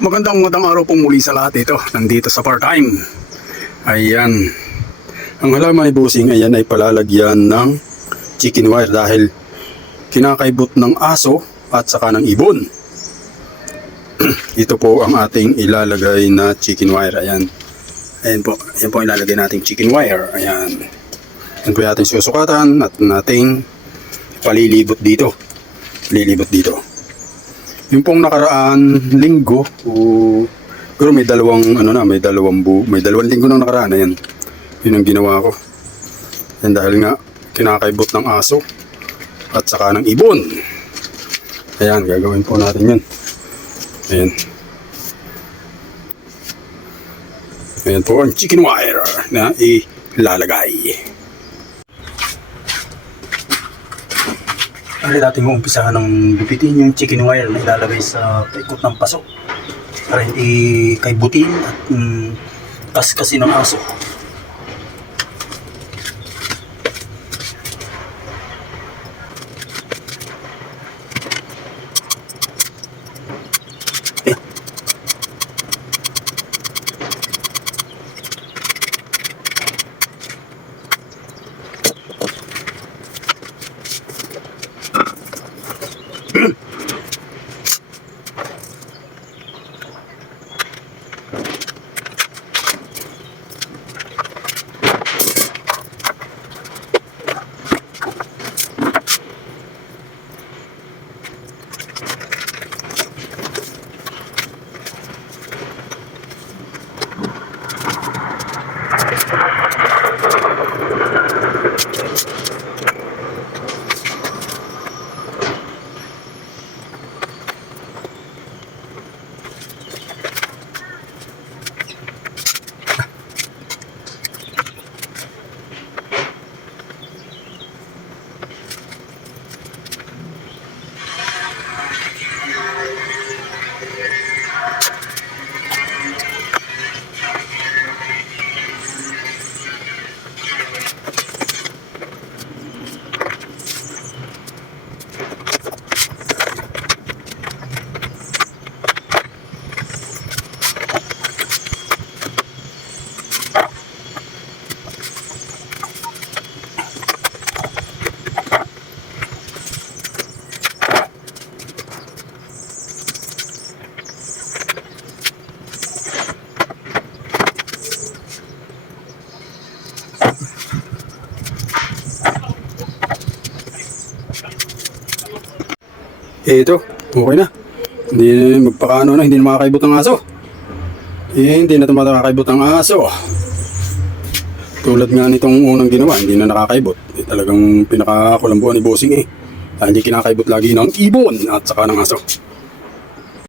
Magandang araw po muli sa lahat ito. Nandito sa part-time. Ayan. Ang halaman ni Bossing ayan ay palalagyan ng chicken wire dahil kinakaibot ng aso at saka ng ibon. Ito po ang ating ilalagay na chicken wire. Ayan. Ayan po ang ilalagay nating chicken wire. Ayan. Ayan po yung ating susukatan at nating palilibot dito. Yung pong nakaraan linggo, pero may dalawang linggo nang nakaraan, ayan. Yun ang ginawa ko. Yan dahil nga kinakaibot ng aso at saka ng ibon. Ayan, gagawin po natin yun. Ayan. Ayan po ang chicken wire na ilalagay. Ay, dating umpisahan ng gupitin yung chicken wire na ilalagay sa ikot ng paso para hindi kaibutin at kaskasin ng aso. Ito, okay na. Hindi magpakaano na, hindi na makakaibot ng aso. Hindi na makakaibot ng aso. Tulad nga nitong unang ginawa, hindi na nakakaibot. Talagang pinakakulambuan ni Bossing eh. Hindi kinakaibot lagi ng ibon at saka ng aso.